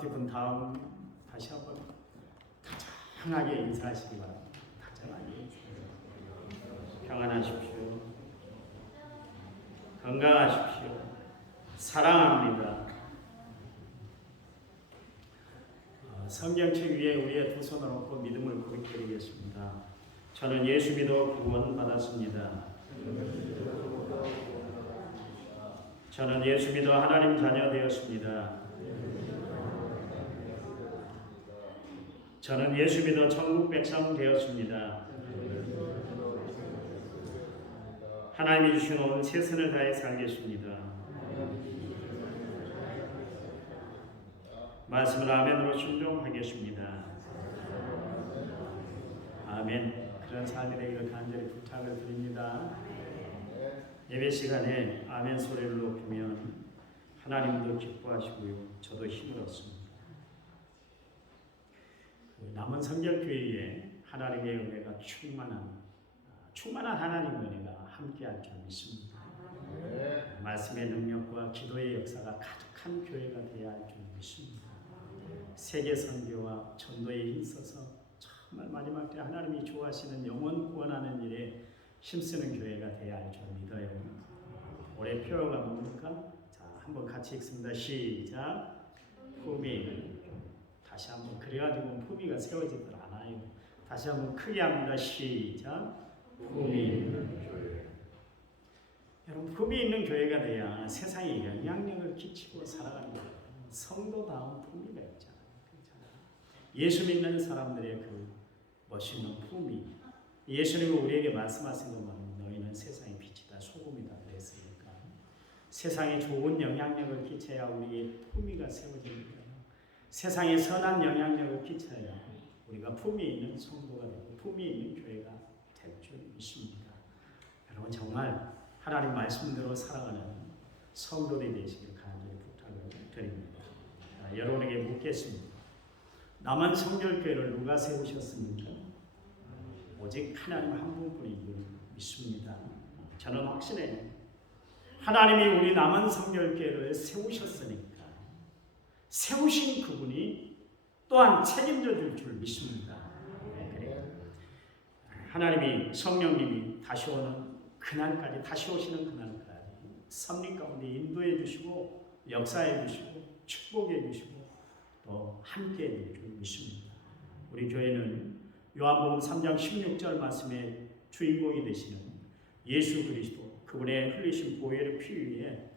기분 다음 다시 한번 다정하게 인사하시기 바랍니다. 다정하게 평안하십시오. 건강하십시오. 사랑합니다. 어, 성경책 위에 우리의 두 손을 얹고 믿음을 고백드리겠습니다. 저는 예수 믿어 구원 받았습니다. 저는 예수 믿어 하나님 자녀 되었습니다. 저는 예수 믿어 천국 백성 되었습니다. 하나님이 주신 온 세선을 다해 살겠습니다. 말씀을 아멘으로 순종하겠습니다. 아멘. 그런 삶이 되기를 간절히 부탁을 드립니다. 예배 시간에 아멘 소리를 높이면 하나님도 기뻐하시고요. 저도 힘을 얻습니다. 그 남은 성결교회에 하나님의 은혜가 충만한 아, 충만한 하나님의 은혜가 함께할 줄 믿습니다. 말씀의 능력과 기도의 역사가 가득한 교회가 되어야 할 줄 믿습니다. 세계 선교와 전도에 힘써서 정말 마지막 때 하나님이 좋아하시는 영원 구원하는 일에 힘쓰는 교회가 되어야 할 줄 믿어요. 올해 표어가 뭡니까? 자, 한번 같이 읽습니다. 시작. 품위. 다시 한번 그래가지고 품위가 세워지질 않아요. 다시 한번 크게 합니다. 시작. 품위. 여러분 품위 있는 교회가 돼야 세상에 영향력을 끼치고 살아가는 거예요. 성도다운 품위가 있잖아요. 예수 믿는 사람들의 그 멋있는 품위. 예수님이 우리에게 말씀하신 것만 너희는 세상의 빛이다, 소금이다 그랬으니까 세상에 좋은 영향력을 끼쳐야 우리의 품위가 세워집니다. 세상에 선한 영향력을 끼쳐야 우리가 품위 있는 성도가 되고 품위 있는 교회가 될 줄 믿습니다. 여러분 정말 하나님 말씀대로 살아가는 성도들이 되시길 간절히 부탁을 드립니다. 자, 여러분에게 묻겠습니다. 남한 성결교회를 누가 세우셨습니까? 오직 하나님 한 분뿐인 믿습니다. 저는 확신해요. 하나님이 우리 남한 성결교회를 세우셨으니까 세우신 그분이 또한 책임져 줄 줄 믿습니다. 하나님이 성령님이 다시 오는 그날까지 다시 오시는 그날까지 섭리 가운데 인도해 주시고 역사해 주시고 축복해 주시고 또 함께 해줄줄 믿습니다. 우리 교회는 요한복음 3장 16절 말씀의 주인공이 되시는 예수 그리스도 그분의 흘리신 보혈의 피 위에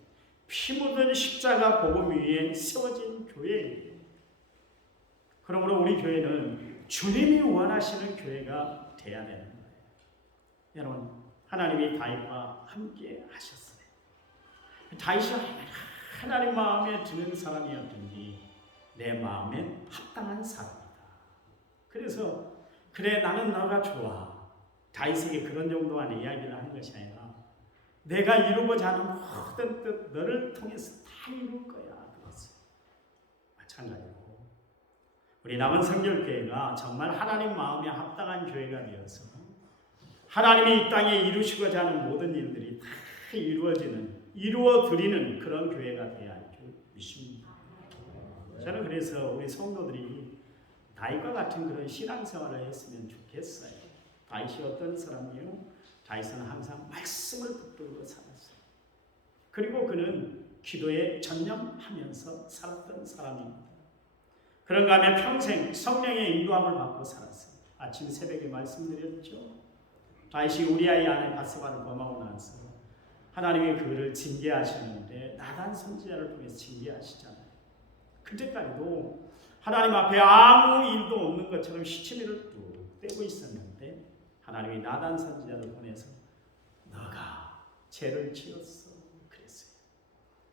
피 묻은 십자가 복음 위에 세워진 교회예요. 그러므로 우리 교회는 주님이 원하시는 교회가 돼야 되는 거예요. 여러분 하나님이 다윗과 함께 하셨어요. 다윗이 하나님 마음에 드는 사람이었든지 내 마음에 합당한 사람이다. 그래서 그래 나는 너가 좋아. 다윗에게 그런 정도만 이야기를 하는 것이 아니라 내가 이루고자 하는 모든 뜻 너를 통해서 다 이룰 거야. 그랬어요. 마찬가지로 우리 남은 성결교회가 정말 하나님 마음에 합당한 교회가 되어서 하나님이 이 땅에 이루시고자 하는 모든 일들이 다 이루어지는 이루어 드리는 그런 교회가 되어야 할 줄 믿습니다. 저는 그래서 우리 성도들이 다윗과 같은 그런 신앙생활을 했으면 좋겠어요. 다윗이 어떤 사람이요? 다윗은 항상 말씀을 붙들고 살았어요. 그리고 그는 기도에 전념하면서 살았던 사람입니다. 그런가 하면 평생 성령의 인도함을 받고 살았어요. 아침 새벽에 말씀드렸죠. 다윗이 우리아의 아내 바스바를 범하고 나서 하나님의 그를 징계하셨는데 나단 선지자를 통해서 징계하시잖아요. 그때까지도 하나님 앞에 아무 일도 없는 것처럼 시치미를 뚝 떼고 있었는데 하나님이 나단 선지자를 보내서 너가 죄를 지었어 그랬어요.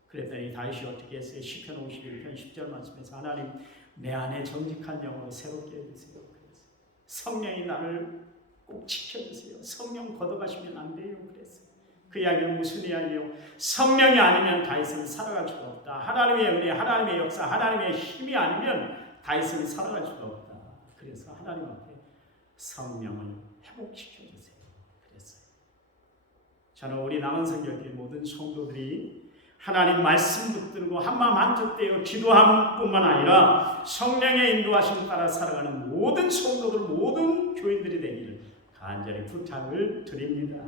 그랬더니 다윗이 어떻게 했어요? 시편 51편 10절 말씀에서 하나님 내 안에 정직한 영으로 새롭게 해주세요. 그랬어요. 성령이 나를 꼭 지켜주세요. 성령 걷어가시면 안 돼요. 그랬어요. 그 이야기는 무슨 이야기요? 성령이 아니면 다윗은 살아갈 수가 없다. 하나님의 은혜, 하나님의 역사, 하나님의 힘이 아니면 다윗은 살아갈 수가 없다. 그래서 하나님 앞에 성령을 회복시켜 주세요. 그랬어요. 저는 우리 남은 성결교 모든 성도들이 하나님 말씀 붙들고 한마음 한뜻 되어 기도함뿐만 아니라 성령의 인도하심 따라 살아가는 모든 성도들 모든 교인들이 되기를 간절히 부탁을 드립니다.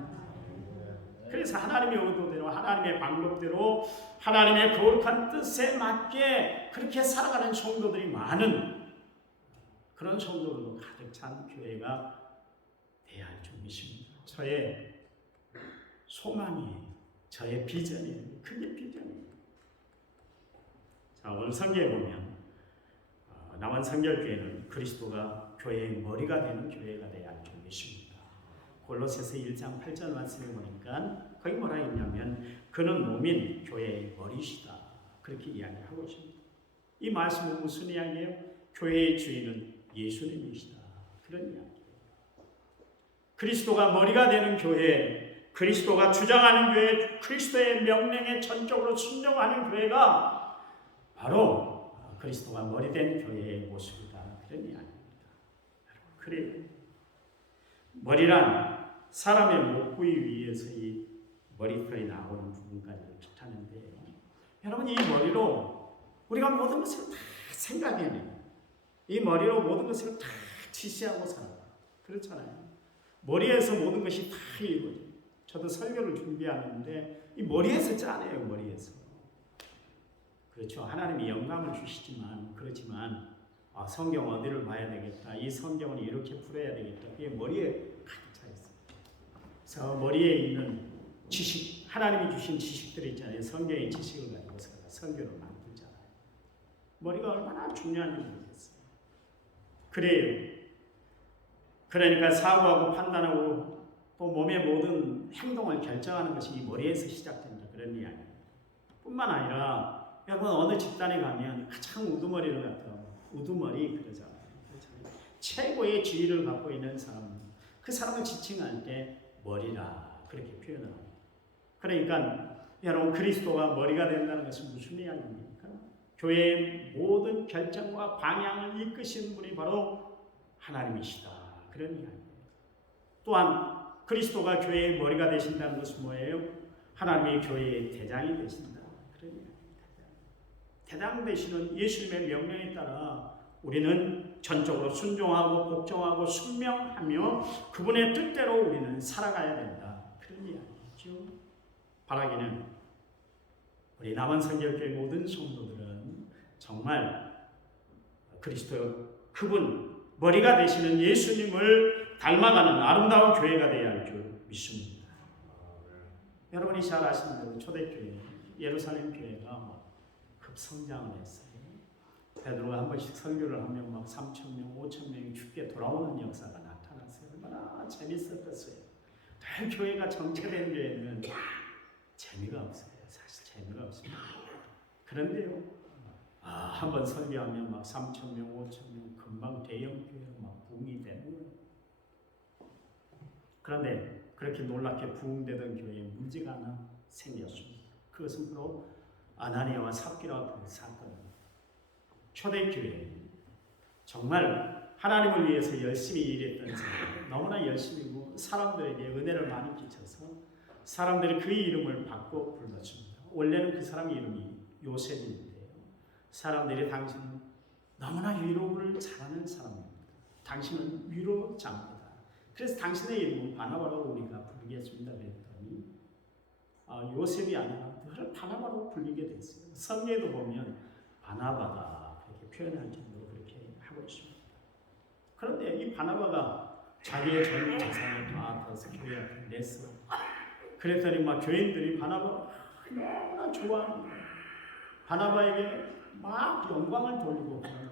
그래서 하나님의 의도대로 하나님의 방법대로 하나님의 거룩한 뜻에 맞게 그렇게 살아가는 성도들이 많은 그런 성도들로 가득 찬 교회가 돼야 할 줄 믿습니다. 저의 소망이 저의 비전이에요. 그게 비전이에요. 자 오늘 성경에 보면 어, 남한 성결교회는 그리스도가 교회의 머리가 되는 교회가 돼야 할 줄 믿습니다. 골로새서 1장 8절 말씀에 보니까 거기 뭐라 했냐면 그는 몸인 교회의 머리시다. 그렇게 이야기하고 있습니다. 이 말씀은 무슨 이야기예요? 교회의 주인은 예수님이시다. 그런 이야기예요. 그리스도가 머리가 되는 교회, 그리스도가 주장하는 교회, 그리스도의 명령에 전적으로 순종하는 교회가 바로 그리스도가 머리 된 교회의 모습이다. 그런 이야기입니다. 그래요. 머리란 사람의 목구이 위에서 이 머리털이 나오는 부분까지를 뜻하는데 여러분 이 머리로 우리가 모든 것을 다 생각해내요. 이 머리로 모든 것을 다 지시하고 살아요. 그렇잖아요. 머리에서 모든 것이 다 이루어져요. 저도 설교를 준비하는데 이 머리에서 짜내요. 머리에서. 그렇죠. 하나님이 영감을 주시지만 그렇지만 아, 성경 어디를 봐야 되겠다. 이 성경은 이렇게 풀어야 되겠다. 그게 머리에 가득 차 있어요. 그래서 머리에 있는 지식, 하나님이 주신 지식들이 있잖아요. 성경의 지식을 가지고서 성경을 만들잖아요. 머리가 얼마나 중요한지 모르겠어요. 그래요. 그러니까 사고하고 판단하고 또 몸의 모든 행동을 결정하는 것이 이 머리에서 시작된다. 그런 이야기. 뿐만 아니라 여러분 어느 집단에 가면 가장 우두머리를 갖다 우두머리 그러잖아요. 최고의 지위를 갖고 있는 사람, 그 사람을 지칭할 때 머리라 그렇게 표현을 합니다. 그러니까 여러분 그리스도가 머리가 된다는 것은 무슨 이야기입니까? 교회의 모든 결정과 방향을 이끄시는 분이 바로 하나님이시다. 그런 이야기예요. 또한 그리스도가 교회의 머리가 되신다는 것은 뭐예요? 하나님의 교회의 대장이 되신다. 그런 이야기입니다. 대장 되시는 예수님의 명령에 따라 우리는 전적으로 순종하고 복종하고 순명하며 그분의 뜻대로 우리는 살아가야 된다. 그런 이야기죠. 바라기는 우리 남한 성결교회 모든 성도들은 정말 그리스도 그분 머리가 되시는 예수님을 닮아가는 아름다운 교회가 되어야 할 줄 믿습니다. 여러분이 잘 아시는 대로 초대교회 예루살렘 교회가 막 급성장을 했어요. 베드로가 한 번씩 설교를 하면 막 3천 명, 5천 명이 죽게 돌아오는 역사가 나타났어요. 얼마나 재밌었겠어요. 늘 교회가 정체된 교회는 재미가 없어요. 사실 재미가 없습니다. 그런데요, 아, 한번 설교하면 막 3천 명, 5천 명 금방 대형 교회로 막 부흥이 되는 거예요. 그런데 그렇게 놀랍게 부흥되던 교회에 문제가 하나 생겼습니다. 그것은 바로 아나니아와 삽기라 그 사건입니다. 초대교회 정말 하나님을 위해서 열심히 일했던 사람 너무나 열심히고 사람들에게 은혜를 많이 끼쳐서 사람들이 그 이름을 받고 불렀습니다. 원래는 그 사람 이름이 요셉인데요. 사람들이 당신은 너무나 위로를 잘하는 사람입니다. 당신은 위로자입니다. 그래서 당신의 이름은 바나바라고 우리가 부르겠습니다. 그랬더니 아, 요셉이 아니라 늘 바나바라고 불리게 됐어요. 성경에도 보면 바나바다 그렇게 표현할 정도로 그렇게 하고 있습니다. 그런데 이 바나바가 자기의 전 재산을 다 얻어서 교회 앞에 냈어요. 그랬더니 막 교인들이 바나바 너무나 좋아합니다. 바나바에게 막 영광을 돌리고 거예요.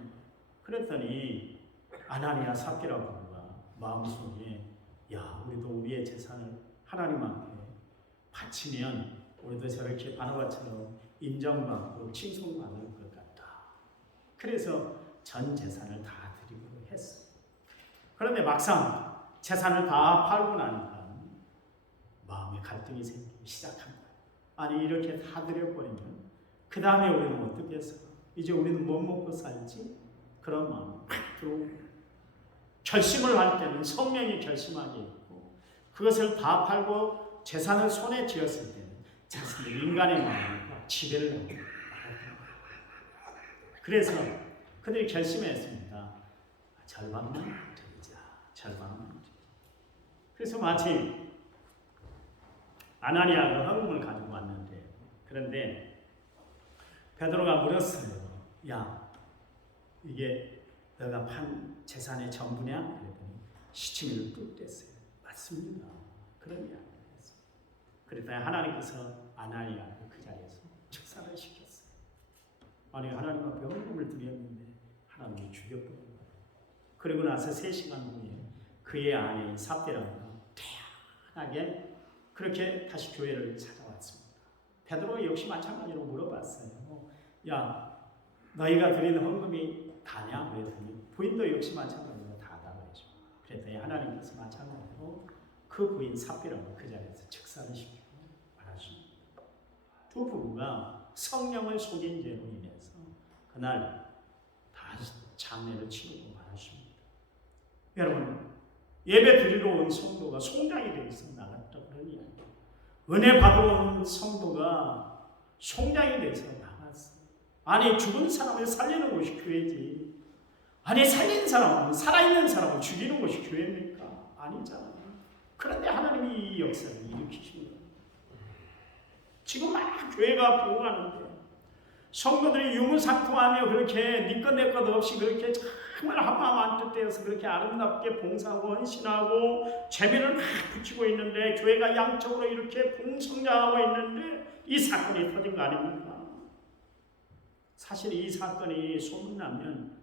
그랬더니 아나니아 삽기라고 마음속에 야 우리도 우리의 재산을 하나님 앞에 바치면 우리도 저렇게 바나바처럼 인정받고 칭송받을 것 같다. 그래서 전 재산을 다 드리기로 했어. 그런데 막상 재산을 다 팔고 나니까 마음에 갈등이 생기기 시작한 거야. 아니 이렇게 다 드려버리면 그 다음에 우리는 어떻게 했어? 이제 우리는 못 먹고 살지? 그런 마음이 팍 들어오고 결심을 할 때는 성령이 결심하게 있고 그것을 다 팔고 재산을 손에 쥐었을 때는 자신의 인간의 마음과 지배를 하고 그래서 그들이 결심했습니다. 절반만 드리자. 절반만 드리자. 그래서 마침 아나니아가 헌금을 가지고 왔는데 그런데 베드로가 물었어요. 야 이게 너가 판 재산의 전부냐? 그랬더니 시치미를 뚝 뗐어요. 맞습니다. 이야기를 했어요. 그랬더니 하나님께서 아나니아를 그 자리에서 축사를 시켰어요. 아니 하나님 앞에 헌금을 드렸는데 하나님이 죽여버린 거예요. 그리고 나서 3시간 후에 그의 아내인 삽대라가 태연하게 그렇게 다시 교회를 찾아왔습니다. 베드로가 역시 마찬가지로 물어봤어요. 야 너희가 드리는 헌금이 다냐? 그랬더니 부인도 역시 마찬가지로 다다 그랬죠. 그랬더니 하나님께서 마찬가지로 그 부인 삽비라고 그 자리에서 즉사를 시키고 말하십니다. 두 부부가 성령을 속인 죄로 인해서 그날 다 장례를 치르고 말하십니다. 여러분 예배 드리러 온 성도가 송장이 되어서 나갔다 그런 이야기. 은혜 받으러 온 성도가 송장이 돼서. 아니 죽은 사람을 살리는 곳이 교회지. 아니 살린 사람은 살아있는 사람을 죽이는 곳이 교회입니까? 아니잖아요. 그런데 하나님이 이 역사를 일으키신 거예요. 지금 막 교회가 부흥하는데 성도들이 유무상통하며 그렇게 니것 내것 없이 그렇게 정말 한마음 한뜻되어서 그렇게 아름답게 봉사하고 헌신하고 재미를 막 붙이고 있는데 교회가 양쪽으로 이렇게 풍성장하고 있는데 이 사건이 터진 거 아닙니까? 사실 이 사건이 소문나면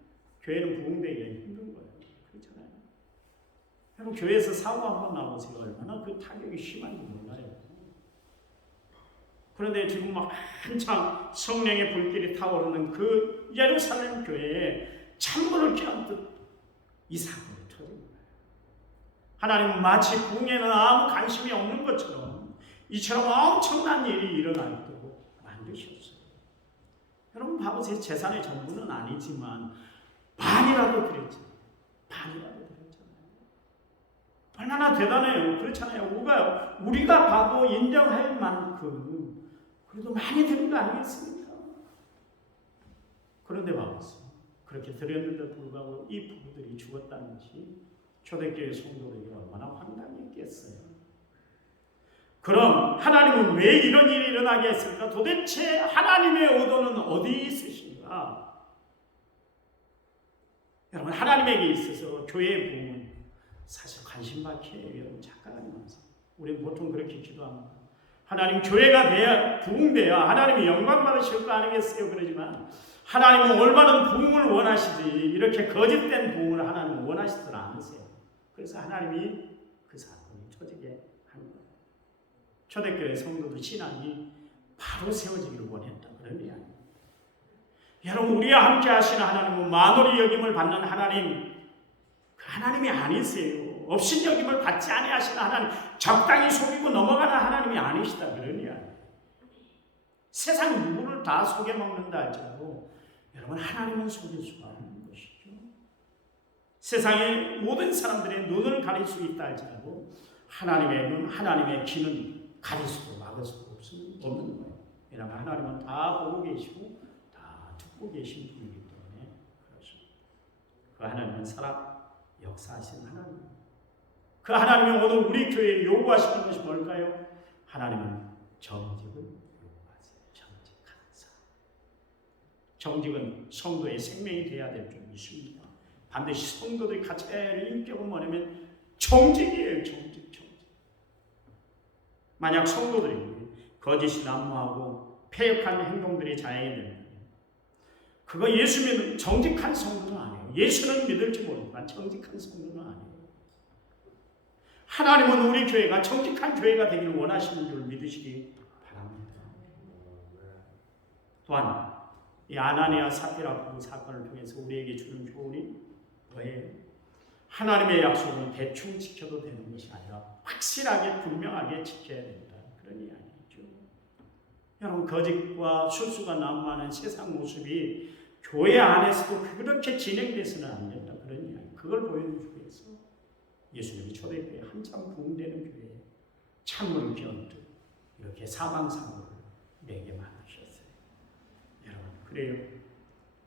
교회는 부흥되기가 힘든 거예요. 그렇잖아요. 여러분 교회에서 사고 한번 나보세요. 얼마나 그 타격이 심한지 몰라요. 그런데 지금 막 한창 성령의 불길이 타오르는 그 예루살렘 교회에 찬물을 끼얹듯 이 사건이 터진 거예요. 하나님은 마치 궁에는 아무 관심이 없는 것처럼 이처럼 엄청난 일이 일어나도록 만드셨어요. 여러분 봐보세요. 재산의 전부는 아니지만 반이라도 드렸죠. 반이라도 드렸잖아요. 얼마나 대단해요. 그렇잖아요. 우리가, 우리가 봐도 인정할 만큼 그래도 많이 드린 거 아니겠습니까? 그런데 봐보세요. 그렇게 드렸는데도 불구하고 이 부부들이 죽었다는 것이 초대교회 성도들에게 얼마나 황당했겠어요. 그럼 하나님은 왜 이런 일이 일어나게 했을까? 도대체 하나님의 의도는 어디 있으신가? 여러분 하나님에게 있어서 교회의 부흥은 사실 관심 받기에 여러분 착각하지 마세요. 우리는 보통 그렇게 기도합니다. 하나님 교회가 돼야 부흥돼야 하나님이 영광 받으실 거 아니겠어요? 그러지만 하나님은 올바른 부흥을 원하시지 이렇게 거짓된 부흥을 하나님은 원하시질 않으세요. 그래서 하나님이 그한 거예요. 초대교회 성도들 신앙이 바로 세워지기를 원했다 그런 이야기. 여러분 우리와 함께 하시는 하나님은 만월의 여김을 받는 하나님 그 하나님이 아니세요. 없인 여김을 받지 아니하시는 하나님, 적당히 속이고 넘어가는 하나님이 아니시다 그런 이야기. 세상 누구를 다 속여 먹는다 할지라도 여러분 하나님은 속일 수가 없는 것이죠. 세상의 모든 사람들의 눈을 가릴 수 있다 할지라도 하나님의 눈, 하나님의 귀는 가릴 수도 막을 수도 없는 거예요. 왜냐하면 하나님은 다 보고 계시고 다 듣고 계신 분이기 때문에 그렇습니다. 그 하나님은 살아 역사하신 하나님. 그 하나님이 오늘 우리 교회에 요구하시는 것이 뭘까요? 하나님은 정직을 요구하세요. 정직한 사람. 정직은 성도의 생명이 되어야 될 줄 믿습니다. 반드시 성도들이 할 인격은 뭐냐면 정직이에요. 정직, 정직. 만약 성도들이 거짓이 난무하고 폐역한 행동들이 자행이 그거 예수 믿는 정직한 성도는 아니에요. 예수는 믿을지 모르지만 정직한 성도는 아니에요. 하나님은 우리 교회가 정직한 교회가 되기를 원하시는 줄 믿으시기 바랍니다. 또한 이 아나니아 사피라 사건을 통해서 우리에게 주는 교훈이 뭐예요? 하나님의 약속은 대충 지켜도 되는 것이 아니라 확실하게 분명하게 지켜야 된다. 그런 이야기죠. 여러분 거짓과 실수가 난무하는 세상 모습이 교회 안에서도 그렇게 진행돼서는 안 된다. 그런 이야기. 그걸 보여주기 위해서 예수님이 초대교회 한참 부흥되는 교회에 찬물을 끼얹듯 이렇게 사망사고를 내게 만드셨어요. 그래요.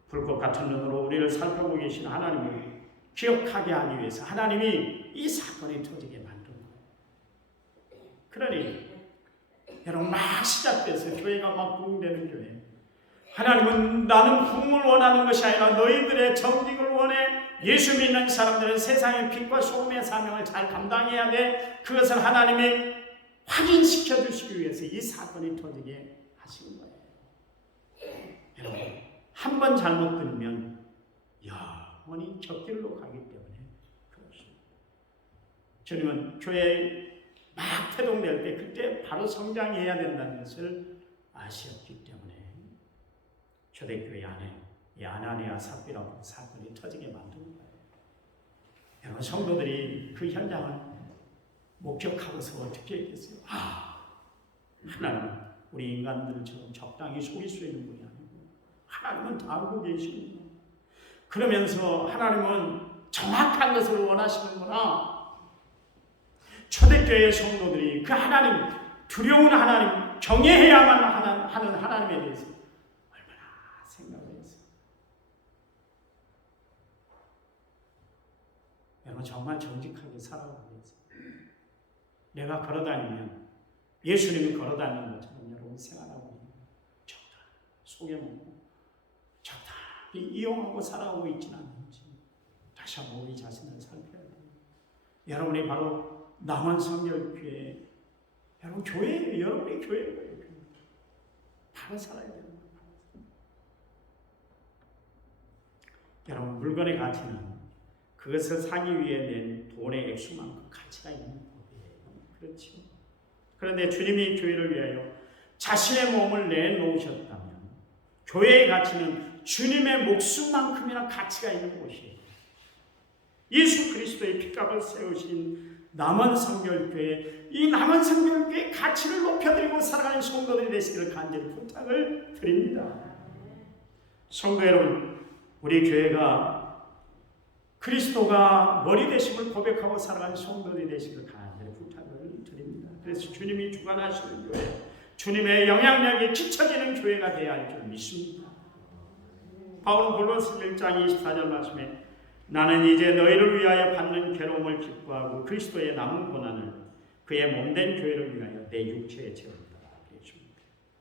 불꽃 같은 눈으로 우리를 살펴보고 계신 하나님을 기억하게 하기 위해서 하나님이 이 사건이 터지게 만든 거예요. 그러니 여러분 막 시작돼서 교회가 막 부흥되는 교회. 하나님은 나는 부흥을 원하는 것이 아니라 너희들의 정직을 원해 예수 믿는 사람들은 세상의 빛과 소금의 사명을 잘 감당해야 돼. 그것을 하나님이 확인시켜 주시기 위해서 이 사건이 터지게 하신 거예요. 여러분, 한 번 잘못 들면 영원히 곁길로 가기 때문에 그렇습니다. 주님은 교회에 막 태동될 때 그때 바로 성장해야 된다는 것을 아셨기 때문에 초대교회 안에 이 아나니아 삽비라고 사건이 터지게 만든 거예요. 여러분 성도들이 그 현장을 목격하고서 어떻게 했겠어요? 아, 하나님 우리 인간들처럼 적당히 속일 수 있는 분이 아니고 하나님은 다 알고 계시는구나. 그러면서 하나님은 정확한 것을 원하시는구나. 초대교회 성도들이 그 하나님 두려운 하나님 경외해야만 하는 하나님에 대해서 얼마나 생각을 했어요. 여러분 정말 정직하게 살아가고 계세요. 내가 걸어다니면 예수님이 걸어다니는 것처럼 여러분 생활하고 있는 적당히 속여먹고 이용하고 살아가고 있지는 않는지 다시 한번 우리 자신을 살펴야 돼요. 여러분이 바로 남원 성결교회 여러분 교회예요. 여러분이 교회예요. 바로 살아야 돼요. 여러분 물건의 가치는 그것을 사기 위해 낸 돈의 액수만큼 가치가 있는 법이에요. 그렇죠. 그런데 주님이 교회를 위하여 자신의 몸을 내놓으셨다면 교회의 가치는 주님의 목숨만큼이나 가치가 있는 곳이에요. 예수 그리스도의 핏값을 세우신 남은 성결교회 이 남은 성결교회 가치를 높여드리고 살아가는 성도들이 되시기를 간절히 부탁을 드립니다. 성도 여러분, 우리 교회가 그리스도가 머리 되심을 고백하고 살아가는 성도들이 되시기를 간절히 부탁을 드립니다. 그래서 주님이 주관하시는 교회, 주님의 영향력이 지쳐지는 교회가 되어야 할 줄 믿습니다. 바울은 골로새 1장 24절 말씀에 나는 이제 너희를 위하여 받는 괴로움을 기뻐하고 그리스도의 남은 고난을 그의 몸된 교회를 위하여 내 육체에 채운다.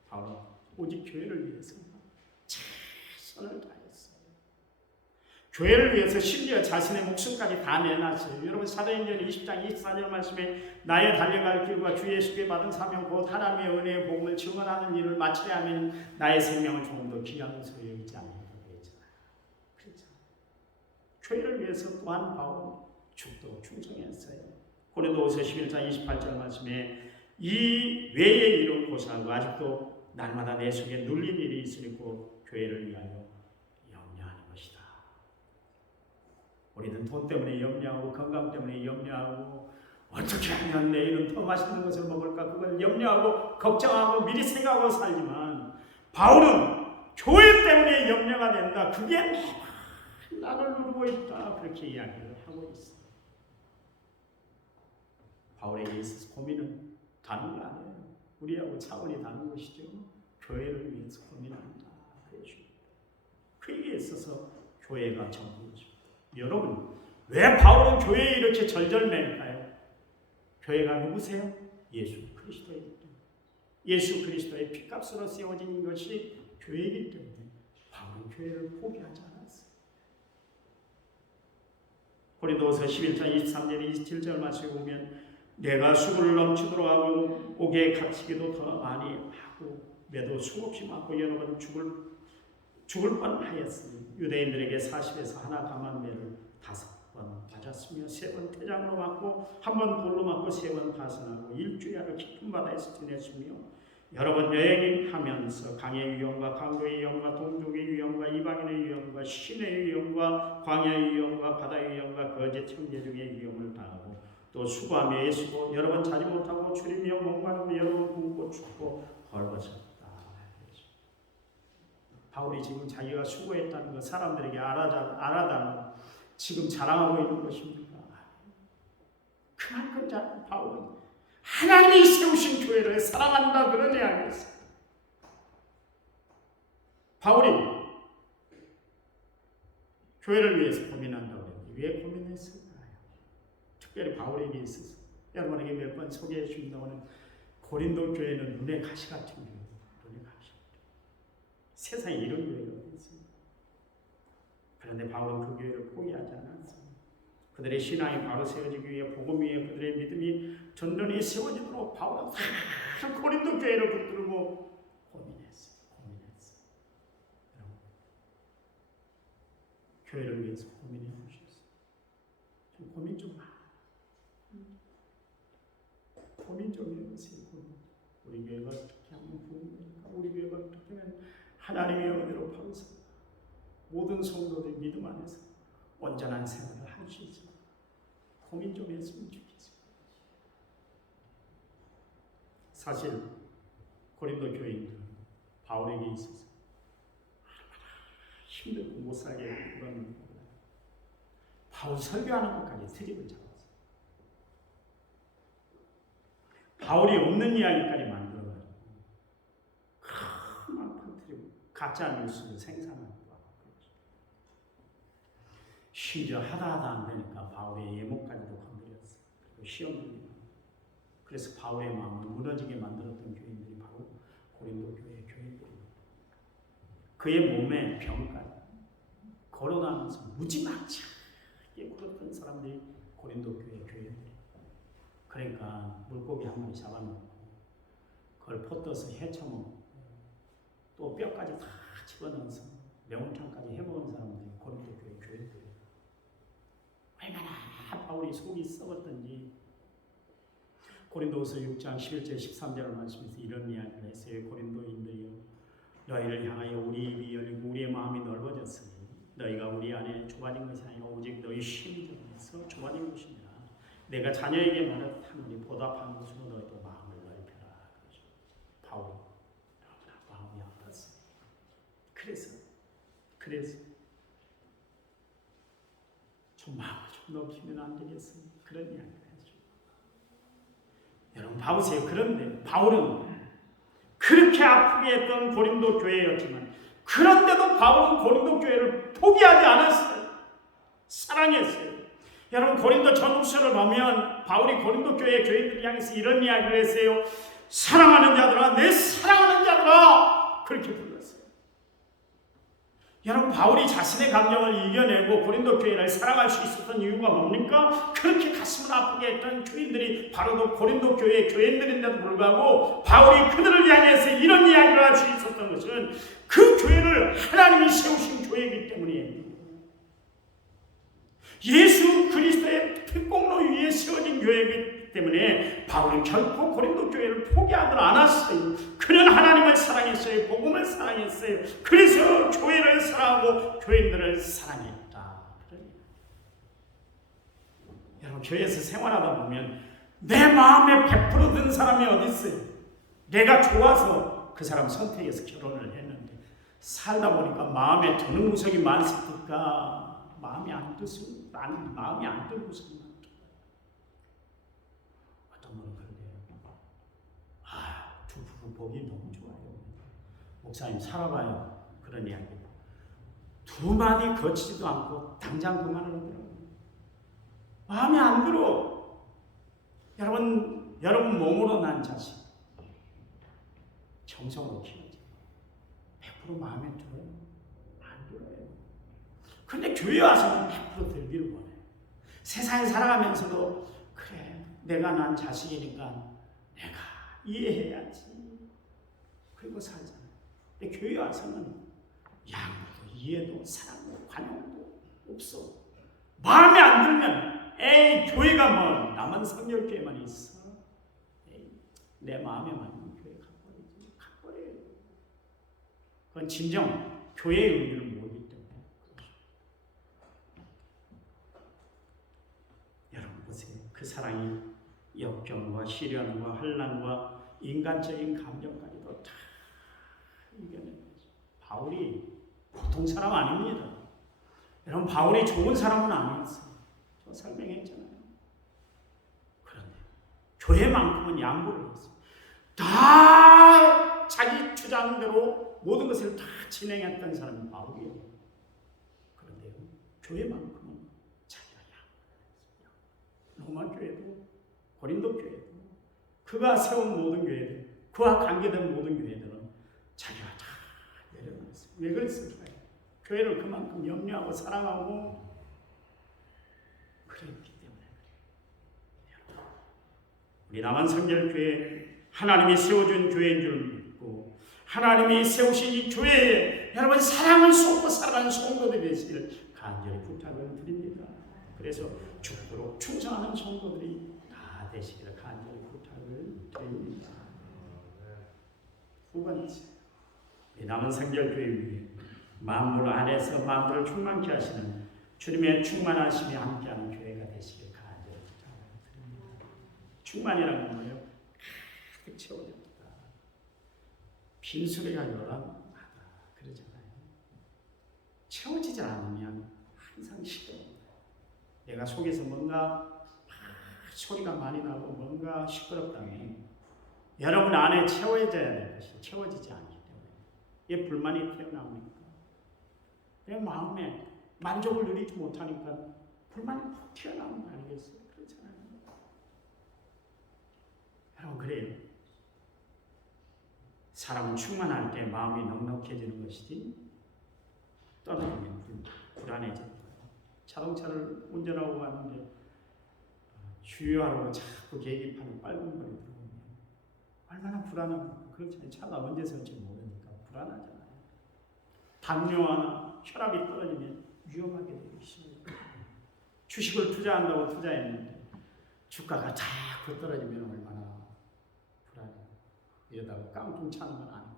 바울은 오직 교회를 위해서 최선을 다했어요. 교회를 위해서 심지어 자신의 목숨까지 다 내놨어요. 여러분 사도행전 20장 24절 말씀에 나의 달려갈 길과 주 예수께 받은 사명 곧 하나님의 은혜의 복음을 증언하는 일을 마치려 하면 나의 생명을 조금 더 것으로 여기지 않 교회를 위해서 또한 바울은 죽도 충성했어요. 고린도후서 11장 28절 말씀에 이 외의 일을 고사하고 아직도 날마다 내 속에 눌린 일이 있으니 곧 교회를 위하여 염려하는 것이다. 우리는 돈 때문에 염려하고 건강 때문에 염려하고 어떻게 하면 내일은 더 맛있는 것을 먹을까 그걸 염려하고 걱정하고 미리 생각하고 살지만 바울은 교회 때문에 염려가 된다. 그게 나를 누르고 있다 그렇게 이야기를 하고 있어. 바울에게 있어서 고민은 다른 거 아니에요. 우리하고 차원이 다른 것이죠. 교회를 위해서 고민한다. 그에게 있어서 교회가 전부입니다. 여러분 왜 바울은 교회에 이렇게 절절맨까요? 교회가 누구세요? 예수 그리스도이기 예수 그리스도의 피값으로 세워진 것이 교회이기 때문에 바울은 교회를 포기하지 않았어요. 고린도서 11장 23절 27절 말씀에 보면 내가 수고를 넘치도록 하고 옥에 갇히기도 더 많이 하고 매도 수없이 맞고 여러 번 죽을 죽을 뻔하였으니 유대인들에게 40에서 하나 강한 매를 다섯 번 맞았으며 세 번 태장으로 맞고 한 번 돌로 맞고 세 번 파선하고 일주일을 깊은 바다에서 지냈으며 여러 번 여행하면서 강의 위험과 강도의 위험과 동족의 위험과 이방인의 위험과 신의 위험과 광야의 위험과 바다의 위험과 거짓 형제 중의 위험을 당하고 또 수고하며 애쓰고 여러 번 자지 못하고 줄이며 목마르고 여러 번 굶고 죽고 헐벗었다. 바울이 지금 자기가 수고했다는 것 사람들에게 알아다, 알아달라고 지금 자랑하고 있는 것입니다. 그만큼 자, 바울은 하나님이 세우신 교회를 사랑한다 그런 이야기였어요. 바울이 교회를 위해서 고민한다고 그랬는데 왜 고민했을까요? 특별히 바울에게 있어서 여러분에게 몇 번 소개해 준다고는 고린도 교회는 눈에 가시 같은 교회, 눈에 가시. 세상에 이런 교회가 어디 있습니까? 그런데 바울은 그 교회를 포기하지 않았습니다. 그들의 신앙이 바로 세워지기 위해 복음 위에 그들의 믿음이 든든히 세워지도록 바울은 다 고린도 교회를 붙들고 고민했어요. 고민했어요. 여러분, 교회를 위해서 고민해 보셨어요. 좀 고민 좀 마. 고민 좀 해보세요. 우리 교회가 어떻게 하면 부흥될까? 우리 교회가 어떻게 하면 하나님의 은혜로 파서 모든 성도들 믿음 안에서 온전한 생활을 할 수 있어. 고민 좀 했으면 좋겠어요. 사실 고린도 교인들은 바울에게 있어서 힘들고 못 살게 그런 바울 설교하는 것까지 트집을 잡았어요. 바울이 없는 이야기까지 만들어가지고 큰막 퍼뜨리고 가짜 뉴스를 생산하고 심지어 하다 하다 안 되니까 바울의 예목까지도 건드렸어요. 그리고 시험도 그래서 바울의 마음을 무너지게 만들었던 교인들이 바로 고린도 교회의 교인들입니다. 그의 몸에 병까지 걸어다니면서 무지막지하게 굴었던 사람들이 고린도 교회의 교인들. 그러니까 물고기 한 마리 잡아놓고 그걸 퍼떠서 헤쳐먹고 또 뼈까지 다 집어넣어서 매운탕까지 해먹은 사람들이 고린도 교회 교인들. 얼마나 바울이 속이 썩었던지 고린도후서 6장 11절 13절을 말씀에서 이런 이야기를 했어요. 고린도인들이여 너희를 향하여 우리 입이 열리고 우리의 마음이 넓어졌으니 너희가 우리 안에 좁아진 것이 아니라 오직 너희 심정에서 좁아진 것이니라. 내가 자녀에게 말했다니 보답하는 것으로 너희도 마음을 넓혀라. 그러죠. 바울이 너무나 마음이 아팠어요. 그래서 그래서 넓히면 안 되겠습니까? 그런 이야기를 해줘. 여러분 봐보세요. 그런데 바울은 그렇게 아프게 했던 고린도 교회였지만 그런데도 바울은 고린도 교회를 포기하지 않았어요. 사랑했어요. 여러분 고린도 전후서를 보면 바울이 고린도 교회 교인들 향해서 이런 이야기를 했어요. 사랑하는 자들아, 내 사랑하는 자들아 그렇게 불렀어요. 여러분 바울이 자신의 감정을 이겨내고 고린도 교회를 사랑할 수 있었던 이유가 뭡니까? 그렇게 가슴을 아프게 했던 교인들이 바로 그 고린도 교회의 교인들인데도 불구하고 바울이 그들을 향해서 이런 이야기를 할 수 있었던 것은 그 교회를 하나님이 세우신 교회이기 때문이에요. 예수 그리스도의 특공로 위에 세워진 교회이기 때문에 바울은 결코 고린도 교회를 포기하지 않았어요. 그는 하나님을 사랑했어요. 복음을 사랑했어요. 그래서 교회를 사랑하고 교인들을 사랑했다. 여러분 교회에서 생활하다 보면 내 마음에 100%든 사람이 어디 있어요? 내가 좋아서 그 사람 선택해서 결혼을 했는데 살다 보니까 마음에 드는 구석이 많으니까 마음이 안 드서 마음이 안 드는 구석이 많다. 어떤 분은 그러대요. 아, 두 부부 보기 너무 좋아요. 목사님 살아봐요. 그런 이야기. 두 마디 거치지도 않고 당장 그만을 하더라고요. 마음에 안 들어. 여러분, 여러분 몸으로 난 자식. 정성으로 키우지. 100% 마음에 들어요? 안 들어요. 근데 교회 와서는 100% 들기를 원해요. 세상에 살아가면서도 그래 내가 난 자식이니까 내가 이해해야지. 그리고 살잖아요. 근데 교회 와서는 양보도 이해도 사랑도 관용도 없어. 마음에 안 들면 에이 교회가 뭐 나만 성결교회만 있어. 에이, 내 마음에 맞는 교회 가버리지. 가버려요. 그건 진정 교회의 의미를 모르기 때문에. 여러분 보세요. 그 사랑이 역경과 시련과 환란과 인간적인 감정까지도 다 이겨낸 거죠. 바울이 보통 사람 아닙니다. 여러분 바울이 좋은 사람은 아니었어요. 저 설명했잖아요. 그런데 교회만큼은 양보를 했어요. 다 자기 주장대로 모든 것을 다 진행했던 사람이 바울이에요. 그런데요, 교회만큼은 자기가 양. 로마 교회도 고린도 교회도 그가 세운 모든 교회들, 그와 관계된 모든 교회들은 자기가 다 내려놨어요. 왜 그랬을까요? 교회를 그만큼 염려하고 사랑하고 그랬기 때문에 그래요. 우리 남한 성결교회 하나님이 세워준 교회인 줄 믿고 하나님이 세우신 이 교회에 여러분 사랑을 쏟고 살아가는 성도들이 되시기를 간절히 부탁을 드립니다. 그래서 죽도록 충성하는 성도들이 다 되시기를 간절히 부탁을 드립니다. 두 번째, 우리 남은 성결교회 위에 만물 안에서 만물을 충만케 하시는 주님의 충만하심이 함께하는 교회가 되시길 드립니다. 충만이라는 건 뭐예요? 가득 채워집니다. 빈수레가 요란하다 그러잖아요. 채워지지 않으면 항상 시끄러워요. 내가 속에서 뭔가 막 소리가 많이 나고 뭔가 시끄럽다면 여러분 안에 채워져야 될 것이 채워지지 때문에 이게 불만이 태어나오니까 내 마음에 만족을 누리지 못하니까 불만이 푹 튀어나오는 거 아니겠어요? 그렇잖아요. 여러분 그래요. 사람은 충만할 때 마음이 넉넉해지는 것이지 떠나면 불- 불안해집니다. 자동차를 운전하고 가는데 주유하러 자꾸 계기판에 빨간 불이 들어오면 얼마나 불안합니까? 그렇잖아요. 차가 언제 설지 모르니까 불안하잖아요. 당뇨나 혈압이 떨어지면 위험하게 되고 있습니다. 주식을 투자한다고 투자했는데 주가가 자꾸 떨어지면 얼마나 불안해요. 이러다가 깡통 차는 건 아닌가.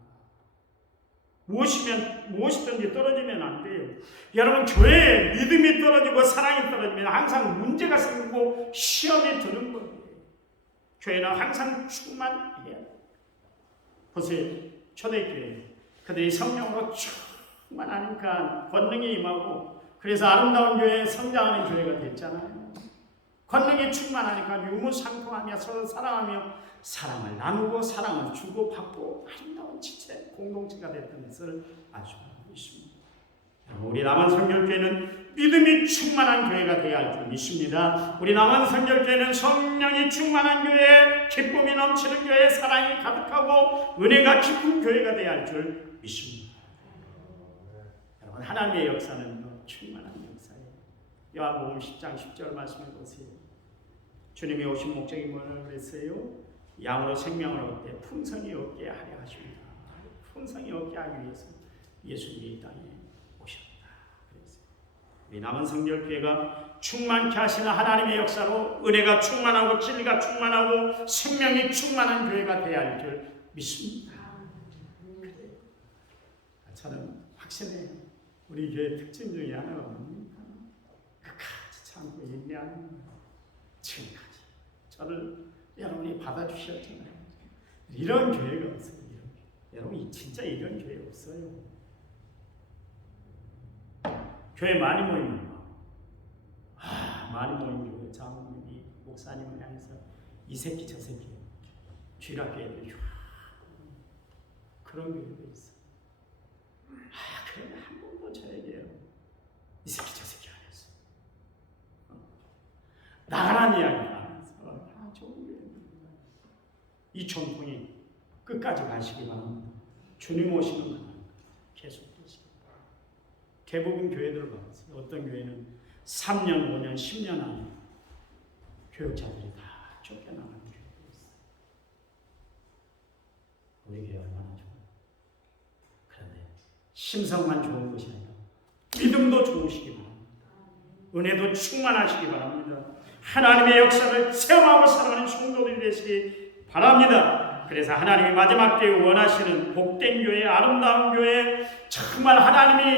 무엇이면 무엇이든지 떨어지면 안 돼요. 여러분 교회에 믿음이 떨어지고 사랑이 떨어지면 항상 문제가 생기고 시험이 드는 거예요. 교회는 항상 충만해야 돼요. 보세요. 초대교회 그들이 성령으로 충만하니까 권능이 임하고 그래서 아름다운 교회 성장하는 교회가 됐잖아요. 권능이 충만하니까 유무상통하며 서로 사랑하며 사랑을 나누고 사랑을 주고 받고 아름다운 지체 공동체가 됐던 것을 아주 있습니다. 우리 남한 성결교회는 믿음이 충만한 교회가 되어야 할 줄 믿습니다. 우리 남한 성결교회는 성령이 충만한 교회, 기쁨이 넘치는 교회, 사랑이 가득하고 은혜가 깊은 교회가 되어야 할 줄 믿습니다. 여러분 하나님의 역사는 충만한 역사예요. 요한복음 10장 10절 말씀해 보세요. 주님이 오신 목적이 뭐라고 그랬어요? 양으로 생명을 얻되 풍성히 얻게 하려 하십니다. 풍성히 얻게 하기 위해서 예수님이 이 땅에 우리 남은 성결 교회가 충만케 하시는 하나님의 역사로 은혜가 충만하고 진리가 충만하고 생명이 충만한 교회가 되어야 할 줄 믿습니다. 그래요. 저는 확신해요. 우리 교회 특징 중에 하나가 뭡니까? 끝까지 참고 인내하는. 지금까지 저를 여러분이 받아주셨잖아요. 이런 교회가 없어요. 이런. 여러분 진짜 이런 교회 없어요. 교회 많이 모이면 막, 아 많이 모인 교회 장로님이 목사님을 향해서 이 새끼 저 새끼 쥐락교회 애들 쫙 그런 교회도 있어. 아 그러면 한 번도 저에게 이 새끼 저 새끼 안 했어. 어. 나가란 이야기 안다 좋은 교회입니다. 이 전통이 끝까지 가시기 바랍니다. 주님 오시는 날 계속 되시기 바랍니다. 대부분 교회들을 봤어요. 어떤 교회는 3년, 5년, 10년 안에 교육자들이 다 쫓겨나가는 교회도 있어요. 우리 교회 얼마나 좋아요. 그런데 심성만 좋은 것이 아니라 믿음도 좋으시기 바랍니다. 은혜도 충만하시기 바랍니다. 하나님의 역사를 체험하고 살아가는 성도들이 되시기 바랍니다. 그래서 하나님이 마지막 때에 원하시는 복된 교회, 아름다운 교회, 정말 하나님이